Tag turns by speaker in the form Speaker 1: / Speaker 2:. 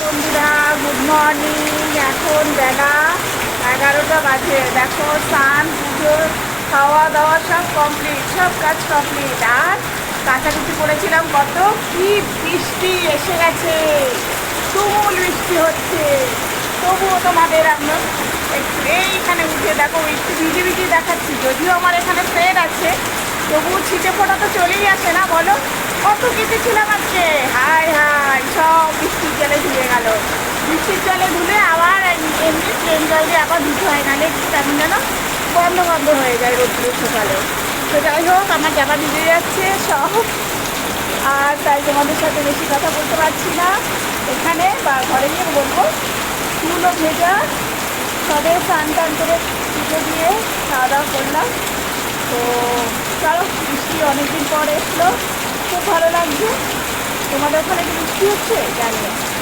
Speaker 1: Good morning এখন বেলা এগারোটা বাজে। দেখো, স্নান, পুজো খাওয়া দাওয়া সব কমপ্লিট সব কাজ কমপ্লিট আর কাছাকাছি করেছিলাম কত? কি বৃষ্টি এসে গেছে। তুমুল বৃষ্টি হচ্ছে। তবুও তোমাদের আমরা এইখানে উঠে দেখো, একটু ভিজি ভিজি দেখাচ্ছি। যদিও আমার এখানে ফ্রেড আছে, তবুও ছিটে ফোটা তো চলেই আসে না, বলো? কত কেটেছিলাম আজকে? বৃষ্টির গেল বৃষ্টির জলে ধুলে আবার এম- এমনি প্লেন জল দিয়ে আবার ধুতে হয়, নাহলে কেমন যেন বন্ধ বন্ধ হয়ে যায় রোদ্দুর সকালে। তো যাই হোক, আমার জামা ভিজে যাচ্ছে সব। আর তাই তোমাদের সাথে বেশি কথা বলতে পারছি না। এখানে বা ঘরে গিয়ে বলব চুলও ভেজা, সবে স্নান টান করে পুজো দিয়ে খাওয়া দাওয়া করলাম। তো চলো, বৃষ্টি অনেকদিন পর এসলো। খুব ভালো লাগছে। তোমাদের ওখানে কি বৃষ্টি হচ্ছে? জানি না।